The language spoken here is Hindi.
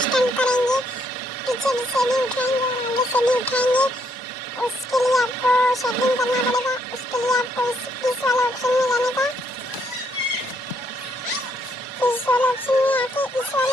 स्टंट करेंगे, पीछे से भी उठाएंगे और आगे से भी उठाएंगे। उसके लिए आपको शेडिंग करना पड़ेगा। उसके लिए आपको इस वाले ऑप्शन में जाने का, इस वाले ऑप्शन में आके इस वाले